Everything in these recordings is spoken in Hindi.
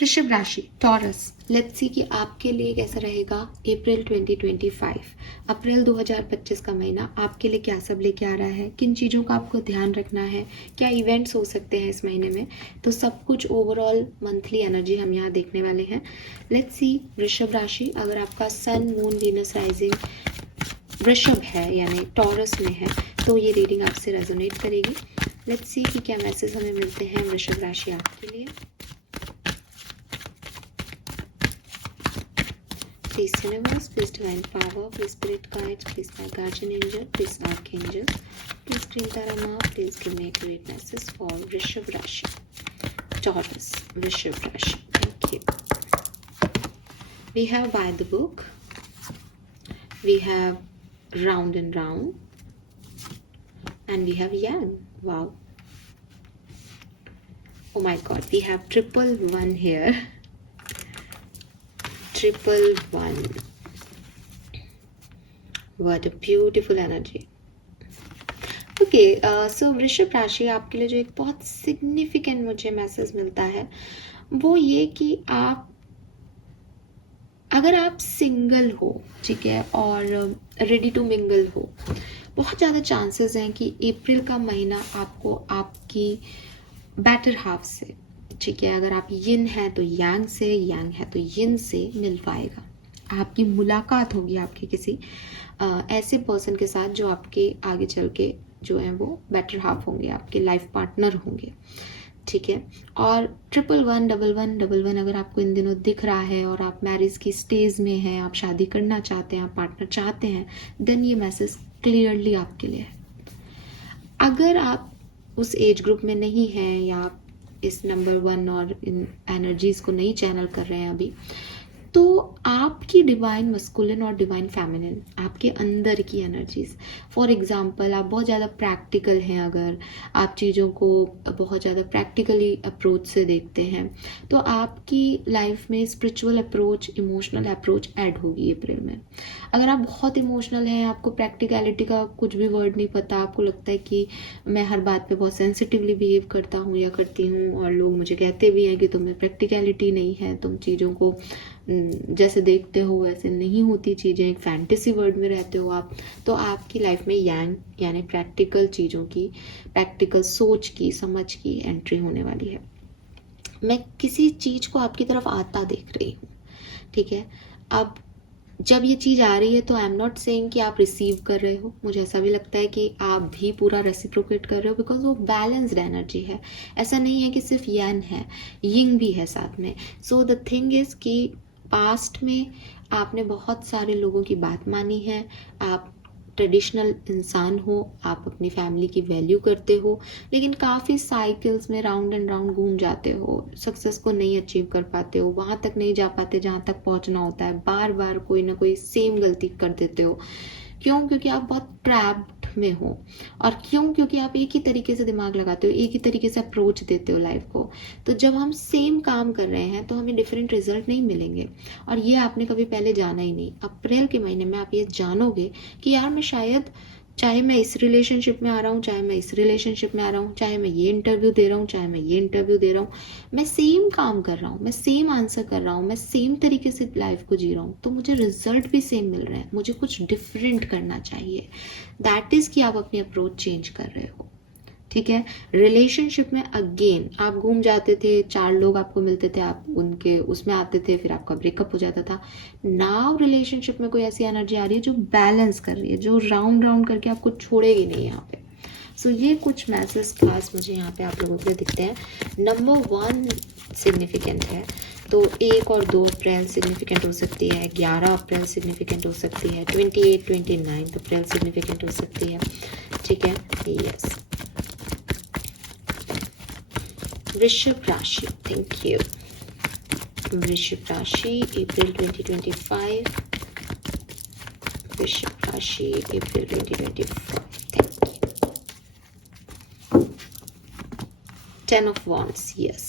वृषभ राशि टॉरस, लेट्स सी कि आपके लिए कैसा रहेगा अप्रैल 2025। अप्रैल 2025 का महीना आपके लिए क्या सब लेके आ रहा है, किन चीज़ों का आपको ध्यान रखना है, क्या इवेंट्स हो सकते हैं इस महीने में, तो सब कुछ ओवरऑल मंथली एनर्जी हम यहाँ देखने वाले हैं। लेट्स सी वृषभ राशि, अगर आपका सन मून वीनस राइजिंग वृषभ है यानी टॉरस में है तो ये रीडिंग आपसे रेजोनेट करेगी। लेट्स सी कि क्या मैसेज हमें मिलते हैं वृषभ राशि आपके लिए। Please universe, please divine power, please spirit guides, please my guardian angel, please archangel, please green tarama, please give me a great message for Rishabh Rashi. Taurus, Rishabh Rashi. Thank you. We have by the book. We have round and round. And we have yang. Wow. Oh my god, we have triple one here. Triple one. What a beautiful energy. Okay, so वृषभ राशि आपके लिए जो एक बहुत सिग्निफिकेंट मुझे मैसेज मिलता है वो ये कि अगर आप सिंगल हो, ठीक है, और रेडी टू मिंगल हो, बहुत ज़्यादा चांसेस हैं कि अप्रैल का महीना आपको आपकी बेटर हाफ से, ठीक है, अगर आप यिन है तो यांग से, यांग है तो यिन से मिल पाएगा। आपकी मुलाकात होगी आपके किसी ऐसे पर्सन के साथ जो आपके आगे चल के जो है वो बेटर हाफ होंगे, आपके लाइफ पार्टनर होंगे, ठीक है। और triple one double one double one अगर आपको इन दिनों दिख रहा है और आप मैरिज की स्टेज में हैं, आप शादी करना चाहते हैं, आप पार्टनर चाहते हैं, देन ये मैसेज क्लियरली आपके लिए है। अगर आप उस एज ग्रुप में नहीं हैं या आप इस नंबर वन और इन एनर्जीज को नहीं चैनल कर रहे हैं अभी, तो आपकी डिवाइन मस्कुलिन और डिवाइन फेमिनिन आपके अंदर की एनर्जीज, फॉर एग्जांपल आप बहुत ज़्यादा प्रैक्टिकल हैं, अगर आप चीज़ों को बहुत ज़्यादा प्रैक्टिकली अप्रोच से देखते हैं तो आपकी लाइफ में spiritual approach, emotional approach add होगी अप्रैल में। अगर आप बहुत इमोशनल हैं, आपको प्रैक्टिकलिटी का कुछ भी वर्ड नहीं पता, आपको लगता है कि मैं हर बात पे बहुत सेंसिटिवली बिहेव करता हूँ या करती हूँ और लोग मुझे कहते भी हैं कि तुम्हें प्रैक्टिकलिटी नहीं है, तुम चीज़ों को जैसे देखते हो वैसे नहीं होती चीज़ें, एक फैंटेसी वर्ल्ड में रहते हो आप, तो आपकी लाइफ में यांग यानी प्रैक्टिकल चीज़ों की, प्रैक्टिकल सोच की, समझ की एंट्री होने वाली है। मैं किसी चीज़ को आपकी तरफ आता देख रही हूँ, ठीक है। अब जब ये चीज़ आ रही है तो आई एम नॉट सेइंग कि आप रिसीव कर रहे हो, मुझे ऐसा भी लगता है कि आप भी पूरा रेसिप्रोकेट कर रहे हो, बिकॉज वो बैलेंस्ड एनर्जी है। ऐसा नहीं है कि सिर्फ यन है, यिंग भी है साथ में। सो द थिंग इज़ कि पास्ट में आपने बहुत सारे लोगों की बात मानी है, आप ट्रेडिशनल इंसान हो, आप अपनी फैमिली की वैल्यू करते हो, लेकिन काफ़ी साइकिल्स में राउंड एंड राउंड घूम जाते हो, सक्सेस को नहीं अचीव कर पाते हो, वहाँ तक नहीं जा पाते जहाँ तक पहुँचना होता है, बार बार कोई ना कोई सेम गलती कर देते हो। क्यों? क्योंकि आप बहुत ट्रैप्ड में हो। और क्यों? क्योंकि आप एक ही तरीके से दिमाग लगाते हो, एक ही तरीके से अप्रोच देते हो लाइफ को। तो जब हम सेम काम कर रहे हैं तो हमें डिफरेंट रिजल्ट नहीं मिलेंगे, और ये आपने कभी पहले जाना ही नहीं। अप्रैल के महीने में आप ये जानोगे कि यार मैं शायद, चाहे मैं इस रिलेशनशिप में आ रहा हूँ, चाहे मैं इस रिलेशनशिप में आ रहा हूँ, चाहे मैं ये इंटरव्यू दे रहा हूँ, चाहे मैं ये इंटरव्यू दे रहा हूँ, मैं सेम काम कर रहा हूँ, मैं सेम आंसर कर रहा हूँ, मैं सेम तरीके से लाइफ को जी रहा हूँ, तो मुझे रिजल्ट भी सेम मिल रहे हैं, मुझे कुछ डिफरेंट करना चाहिए। दैट इज़ कि आप अपनी अप्रोच चेंज कर रहे हो, ठीक है। रिलेशनशिप में अगेन आप घूम जाते थे, 4 लोग आपको मिलते थे, आप उनके उसमें आते थे, फिर आपका ब्रेकअप हो जाता था। नाउ रिलेशनशिप में कोई ऐसी एनर्जी आ रही है जो बैलेंस कर रही है, जो राउंड राउंड करके आपको छोड़ेगी नहीं यहाँ पे। सो ये कुछ मैसेज खास मुझे यहाँ पे आप लोगों के लिए दिखते हैं। नंबर 1 सिग्निफिकेंट है, तो 1 और 2 अप्रैल सिग्निफिकेंट हो सकती है, 11 अप्रैल सिग्निफिकेंट हो सकती है, 28, 29 अप्रैल सिग्निफिकेंट हो सकती है, ठीक है। यस, वृषभ राशि, थैंक यू। वृषभ राशि अप्रैल 2025, वृषभ राशि अप्रैल 2025, thank you. 10 of Wands, yes.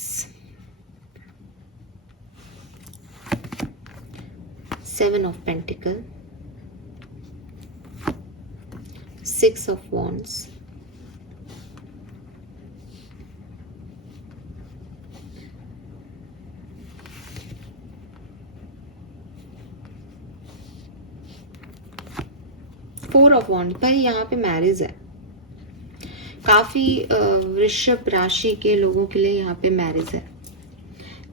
7 of Pentacle, 6 of Wands, 4 of वॉन्ड पर यहाँ पे मैरिज है। काफ़ी वृषभ राशि के लोगों के लिए यहाँ पे मैरिज है,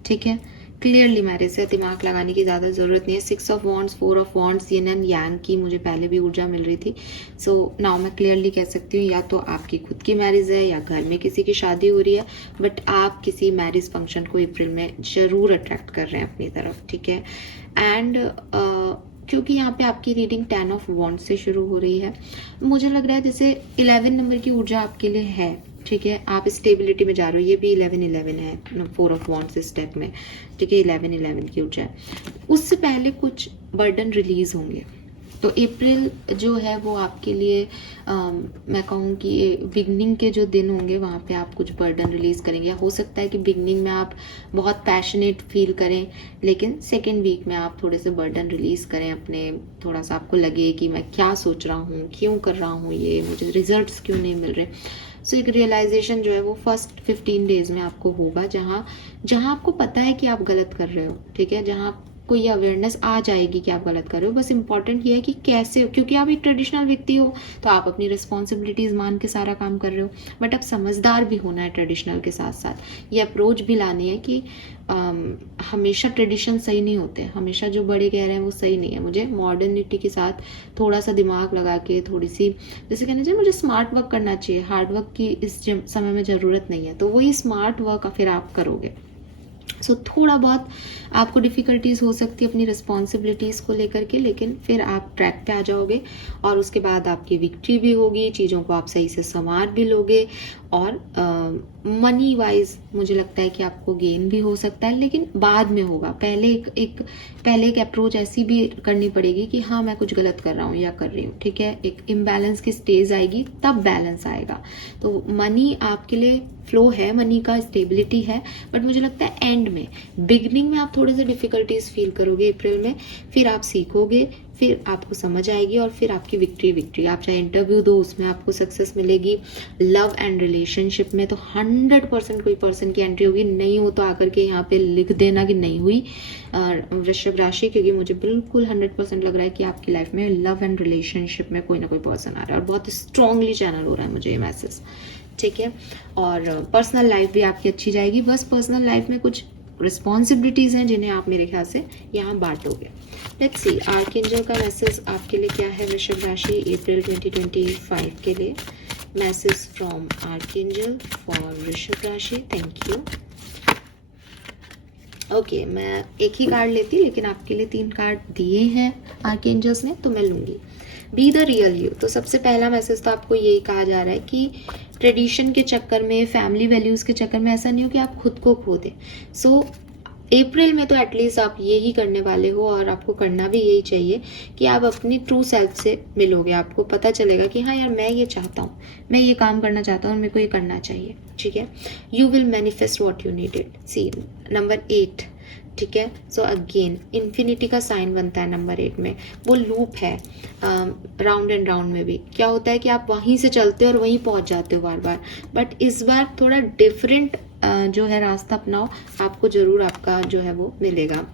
ठीक है, क्लियरली मैरिज है, दिमाग लगाने की ज़्यादा ज़रूरत नहीं है। 6 of wands, 4 of wands, yin and yang की मुझे पहले भी ऊर्जा मिल रही थी। सो नाउ मैं क्लियरली कह सकती हूँ या तो आपकी खुद की मैरिज है या घर में किसी की शादी हो रही है, बट आप किसी मैरिज फंक्शन को अप्रैल में ज़रूर अट्रैक्ट कर रहे हैं अपनी तरफ, ठीक है। एंड क्योंकि यहाँ पे आपकी रीडिंग 10 ऑफ वॉन्ड से शुरू हो रही है, मुझे लग रहा है जैसे 11 नंबर की ऊर्जा आपके लिए है, ठीक है, आप स्टेबिलिटी में जा रहे हो। ये भी 11 है 4 ऑफ वॉन्ड्स स्टेप में, ठीक है, 11 की ऊर्जा है। उससे पहले कुछ बर्डन रिलीज होंगे, तो अप्रैल जो है वो आपके लिए मैं कहूँ कि बिगनिंग के जो दिन होंगे वहाँ पे आप कुछ बर्डन रिलीज करेंगे। हो सकता है कि बिगनिंग में आप बहुत पैशनेट फील करें, लेकिन सेकेंड वीक में आप थोड़े से बर्डन रिलीज करें अपने, थोड़ा सा आपको लगे कि मैं क्या सोच रहा हूँ, क्यों कर रहा हूँ ये, मुझे रिजल्ट्स क्यों नहीं मिल रहे। सो एक रियलाइजेशन जो है वो फर्स्ट 15 डेज में आपको होगा, जहाँ आपको पता है कि आप गलत कर रहे हो, ठीक है, जहाँ आपको ये अवेयरनेस आ जाएगी कि आप गलत कर रहे हो। बस इंपॉर्टेंट ये है कि कैसे, क्योंकि आप एक ट्रेडिशनल व्यक्ति हो तो आप अपनी रिस्पॉन्सिबिलिटीज मान के सारा काम कर रहे हो, बट अब समझदार भी होना है ट्रेडिशनल के साथ साथ। ये अप्रोच भी लानी है कि हमेशा ट्रेडिशन सही नहीं होते, हमेशा जो बड़े कह रहे हैं वो सही नहीं है। मुझे मॉडर्निटी के साथ थोड़ा सा दिमाग लगा के, थोड़ी सी जैसे कहना चाहिए, मुझे स्मार्ट वर्क करना चाहिए, हार्ड वर्क की इस समय में ज़रूरत नहीं है, तो वही स्मार्ट वर्क फिर आप करोगे। सो थोड़ा बहुत आपको डिफ़िकल्टीज़ हो सकती है अपनी रिस्पॉन्सिबिलिटीज़ को लेकर के, लेकिन फिर आप ट्रैक पे आ जाओगे और उसके बाद आपकी विक्ट्री भी होगी, चीज़ों को आप सही से संवार भी लोगे, और मनी वाइज मुझे लगता है कि आपको गेन भी हो सकता है, लेकिन बाद में होगा। पहले एक अप्रोच ऐसी भी करनी पड़ेगी कि हाँ मैं कुछ गलत कर रहा हूँ या कर रही हूँ, ठीक है, एक इम्बैलेंस की स्टेज आएगी तब बैलेंस आएगा। तो मनी आपके लिए फ्लो है, मनी का स्टेबिलिटी है, बट मुझे लगता है एंड में, बिगनिंग में आप थोड़े से डिफिकल्टीज फील करोगे अप्रैल में, फिर आप सीखोगे, फिर आपको समझ आएगी, और फिर आपकी विक्ट्री आप चाहे इंटरव्यू दो उसमें आपको सक्सेस मिलेगी। लव एंड रिलेशनशिप में तो 100% कोई पर्सन की एंट्री होगी, नहीं हो तो आकर के यहाँ पे लिख देना कि नहीं हुई वृषभ राशि, क्योंकि मुझे बिल्कुल 100% लग रहा है कि आपकी लाइफ में लव एंड रिलेशनशिप में कोई ना कोई पर्सन आ रहा है, और बहुत स्ट्रांगली चैनल हो रहा है मुझे ये मैसेज, ठीक है। और पर्सनल लाइफ भी आपकी अच्छी जाएगी, बस पर्सनल लाइफ में कुछ रिस्पॉन्सिबिलिटीज़ हैं जिन्हें आप मेरे ख्याल से यहाँ बांटोगे। लेट्स सी आर्कएंजल का मैसेज आपके लिए क्या है वृषभ राशि अप्रैल 2025 के लिए। मैसेज फ्रॉम आर्कएंजल फॉर वृषभ राशि। Thank you. ओके, मैं एक ही कार्ड लेती, लेकिन आपके लिए 3 कार्ड दिए हैं आर्कएंजल्स ने, तो मैं लूँगी। Be the real you. तो सबसे पहला मैसेज तो आपको यही कहा जा रहा है कि ट्रेडिशन के चक्कर में, फैमिली वैल्यूज़ के चक्कर में ऐसा नहीं हो कि आप खुद को खो दें। सो अप्रैल में तो एटलीस्ट आप यही करने वाले हो, और आपको करना भी यही चाहिए कि आप अपनी ट्रू सेल्फ से मिलोगे। आपको पता चलेगा कि हाँ यार, मैं ये चाहता हूँ, मैं ये काम करना चाहता हूँ और मेरे को ये करना चाहिए, ठीक है। You will manifest what you needed. See number 8, ठीक है। सो अगेन इन्फिनिटी का साइन बनता है नंबर 8 में, वो लूप है। राउंड एंड राउंड में भी क्या होता है कि आप वहीं से चलते हो और वहीं पहुंच जाते हो बार बार, बट इस बार थोड़ा डिफरेंट जो है रास्ता अपनाओ, आपको जरूर आपका जो है वो मिलेगा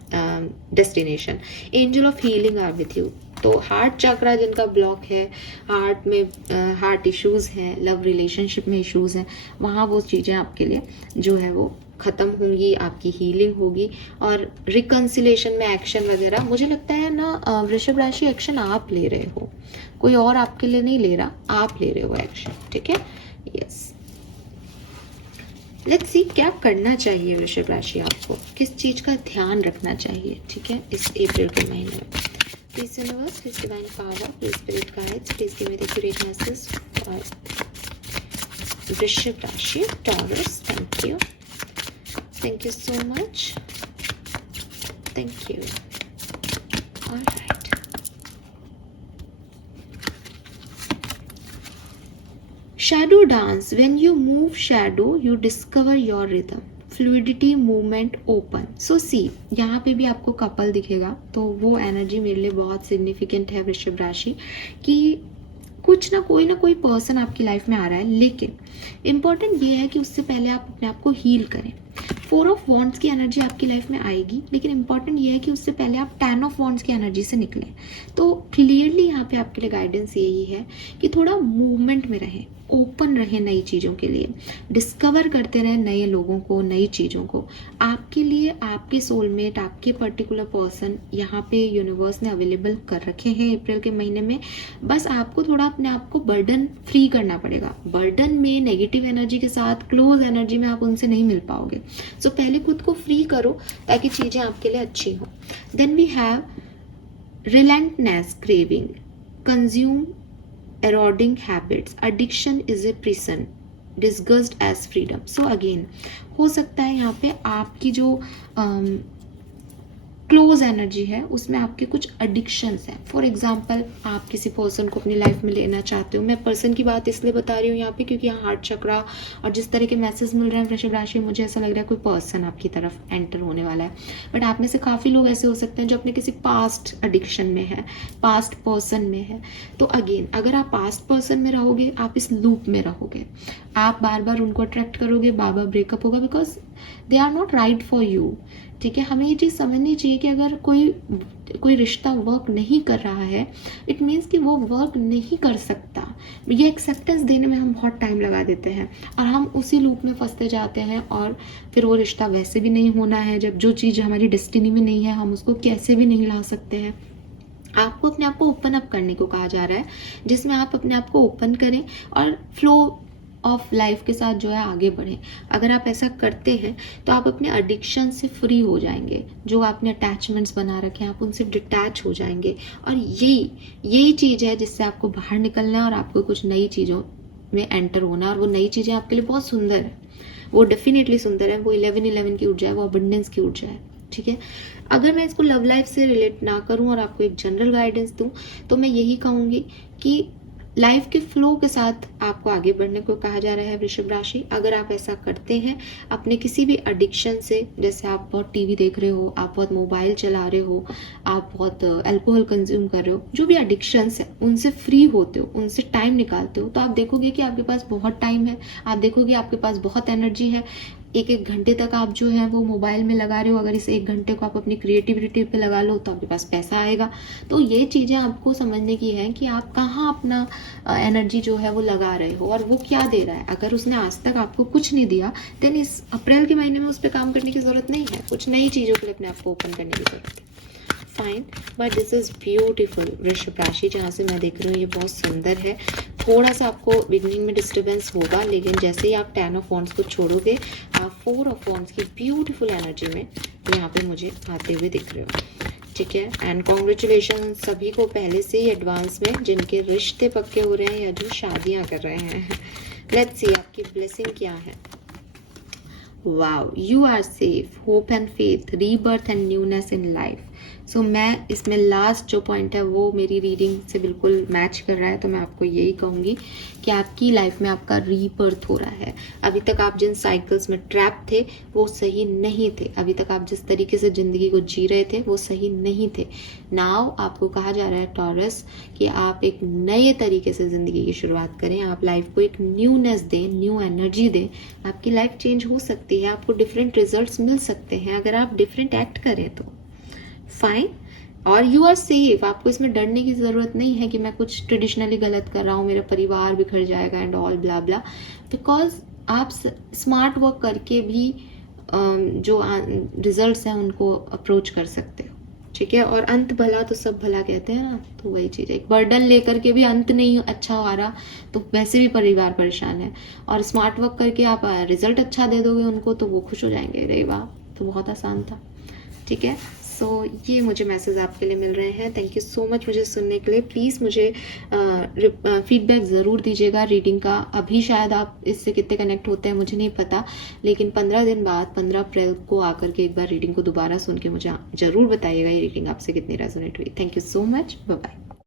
destination. Angel of healing are with you. तो हार्ट चक्रा जिनका ब्लॉक है, हार्ट में हार्ट इश्यूज हैं, लव रिलेशनशिप में इश्यूज हैं, वहाँ वो चीज़ें आपके लिए जो है वो ख़त्म होंगी, आपकी हीलिंग होगी, और रिकन्सिलेशन में एक्शन वगैरह मुझे लगता है ना वृषभ राशि, एक्शन आप ले रहे हो, कोई और आपके लिए नहीं ले रहा, आप ले रहे हो एक्शन, ठीक है। यस, लेट्स सी क्या करना चाहिए वृषभ राशि आपको, किस चीज़ का ध्यान रखना चाहिए, ठीक है, इस अप्रैल के महीने में। Please universe, please divine power, please spirit guides, please give me the accurate message for वृषभ राशि taurus. Thank you, thank you so much, thank you. All right, shadow dance. When you move shadow, you discover your rhythm. Fluidity, movement, open. So see, यहाँ पे भी आपको कपल दिखेगा, तो वो एनर्जी मेरे लिए बहुत सिग्निफिकेंट है वृषभ राशि, कि कुछ ना कोई पर्सन आपकी लाइफ में आ रहा है, लेकिन इम्पॉर्टेंट ये है कि उससे पहले आप अपने आप को हील करें। 4 ऑफ वॉन्ड्स की एनर्जी आपकी लाइफ में आएगी, लेकिन इंपॉर्टेंट ये है कि उससे पहले आप 10 ऑफ वॉन्ड्स की एनर्जी से निकलें। तो क्लियरली यहाँ पे आपके लिए गाइडेंस यही है कि थोड़ा मूवमेंट में रहें, ओपन रहें नई चीज़ों के लिए, डिस्कवर करते रहें नए लोगों को, नई चीज़ों को। आपके लिए आपके सोलमेट, आपके पर्टिकुलर पर्सन यहाँ पे यूनिवर्स ने अवेलेबल कर रखे हैं अप्रैल के महीने में। बस आपको थोड़ा अपने आप को बर्डन फ्री करना पड़ेगा। बर्डन में, नेगेटिव एनर्जी के साथ, क्लोज एनर्जी में आप उनसे नहीं मिल पाओगे। सो पहले खुद को फ्री करो ताकि चीज़ें आपके लिए अच्छी हो। Then we have relentless craving, consume eroding habits, addiction is a prison, disgust as freedom. So again हो सकता है यहाँ पे आपकी जो क्लोज एनर्जी है उसमें आपके कुछ एडिक्शंस हैं। फॉर एग्जांपल, आप किसी पर्सन को अपनी लाइफ में लेना चाहते हो। मैं पर्सन की बात इसलिए बता रही हूँ यहाँ पे क्योंकि यहाँ हार्ट चक्रा और जिस तरह के मैसेज मिल रहे हैं वृषभ राशि में, मुझे ऐसा लग रहा है कोई पर्सन आपकी तरफ एंटर होने वाला है। बट आप में से काफ़ी लोग ऐसे हो सकते हैं जो अपने किसी पास्ट एडिक्शन में है, पास्ट पर्सन में है। तो अगेन, अगर आप पास्ट पर्सन में रहोगे, आप इस लूप में रहोगे, आप बार बार उनको अट्रैक्ट करोगे, बार बार ब्रेकअप होगा, because they are not right for you. ठीक है, हमें ये चीज़ समझनी चाहिए कि अगर कोई रिश्ता वर्क नहीं कर रहा है, इट मीन्स कि वो वर्क नहीं कर सकता। ये एक्सेप्टेंस देने में हम बहुत टाइम लगा देते हैं और हम उसी लूप में फंसते जाते हैं और फिर वो रिश्ता वैसे भी नहीं होना है। जब जो चीज़ हमारी डेस्टिनी में नहीं है, हम उसको कैसे भी नहीं ला सकते हैं। आपको अपने आप को ओपन अप करने को कहा जा रहा है, जिसमें आप अपने आप को ओपन करें और फ्लो ऑफ लाइफ के साथ जो है आगे बढ़ें। अगर आप ऐसा करते हैं तो आप अपने एडिक्शन से फ्री हो जाएंगे। जो आपने अटैचमेंट्स बना रखे हैं, आप उनसे डिटैच हो जाएंगे। और यही चीज़ है जिससे आपको बाहर निकलना है और आपको कुछ नई चीज़ों में एंटर होना है। और वो नई चीज़ें आपके लिए बहुत सुंदर है, वो डेफिनेटली सुंदर है। वो 11-11 की ऊर्जा है, वो अबंडेंस की ऊर्जा है। ठीक है, अगर मैं इसको लव लाइफ से रिलेट ना करूं और आपको एक जनरल गाइडेंस दूं तो मैं यही कहूंगी कि लाइफ के फ्लो के साथ आपको आगे बढ़ने को कहा जा रहा है वृषभ राशि। अगर आप ऐसा करते हैं अपने किसी भी एडिक्शन से, जैसे आप बहुत टीवी देख रहे हो, आप बहुत मोबाइल चला रहे हो, आप बहुत अल्कोहल कंज्यूम कर रहे हो, जो भी एडिक्शंस है उनसे फ्री होते हो, उनसे टाइम निकालते हो, तो आप देखोगे कि आपके पास बहुत टाइम है, आप देखोगे आपके पास बहुत एनर्जी है। एक घंटे तक आप जो है वो मोबाइल में लगा रहे हो, अगर इस 1 घंटे को आप अपनी क्रिएटिविटी पे लगा लो तो आपके पास पैसा आएगा। तो ये चीज़ें आपको समझने की है कि आप कहाँ अपना एनर्जी जो है वो लगा रहे हो और वो क्या दे रहा है। अगर उसने आज तक आपको कुछ नहीं दिया, देन इस अप्रैल के महीने में उस पर काम करने की ज़रूरत नहीं है। कुछ नई चीज़ों के लिए अपने आप को ओपन करने की ज़रूरत है। Fine, but this is beautiful वृषभ राशि। जहाँ से मैं देख रही हूँ ये बहुत सुंदर है। थोड़ा सा आपको बिगनिंग में डिस्टर्बेंस होगा, लेकिन जैसे ही आप 10 ऑफ वॉन्ड्स को छोड़ोगे, आप 4 ऑफ वॉन्ड्स की ब्यूटीफुल एनर्जी में यहाँ पे मुझे आते हुए दिख रहे हो। ठीक है, एंड कॉन्ग्रेचुलेशन सभी को पहले से ही एडवांस में, जिनके रिश्ते पक्के हो रहे हैं या जो शादियाँ कर रहे हैं। लेट्स सी आपकी ब्लेसिंग क्या है। Wow, you are safe, hope and faith, rebirth and newness in life. So मैं इसमें लास्ट जो पॉइंट है वो मेरी रीडिंग से बिल्कुल मैच कर रहा है, तो मैं आपको यही कहूँगी कि आपकी लाइफ में आपका रीबर्थ हो रहा है। अभी तक आप जिन साइकिल्स में ट्रैप थे वो सही नहीं थे। अभी तक आप जिस तरीके से ज़िंदगी को जी रहे थे वो सही नहीं थे। नाउ आपको कहा जा रहा है टॉरस कि आप एक नए तरीके से ज़िंदगी की शुरुआत करें। आप लाइफ को एक न्यूनेस दें, न्यू एनर्जी दें। आपकी लाइफ चेंज हो सकती है, आपको डिफरेंट रिजल्ट्स मिल सकते हैं अगर आप डिफरेंट एक्ट करें तो। फाइन, और यू आर सेफ। आपको इसमें डरने की ज़रूरत नहीं है कि मैं कुछ ट्रेडिशनली गलत कर रहा हूँ, मेरा परिवार बिखर जाएगा and all blah blah, because आप स्मार्ट वर्क करके भी जो रिजल्ट्स हैं उनको अप्रोच कर सकते हो। ठीक है, और अंत भला तो सब भला कहते हैं ना, तो वही चीज़ है। एक बर्डन लेकर के भी अंत नहीं अच्छा आ रहा तो वैसे भी परिवार परेशान है, और स्मार्ट वर्क करके आप रिजल्ट अच्छा दे दोगे उनको तो वो खुश हो जाएंगे। अरे वाह, तो बहुत आसान था। ठीक है, सो ये मुझे मैसेज आपके लिए मिल रहे हैं। थैंक यू सो मच मुझे सुनने के लिए। प्लीज़ मुझे फीडबैक ज़रूर दीजिएगा रीडिंग का। अभी शायद आप इससे कितने कनेक्ट होते हैं मुझे नहीं पता, लेकिन 15 दिन बाद 15 अप्रैल को आकर के एक बार रीडिंग को दोबारा सुन के मुझे ज़रूर बताइएगा ये रीडिंग आपसे कितनी रेजोनेट हुई। Thank you so much, bye bye.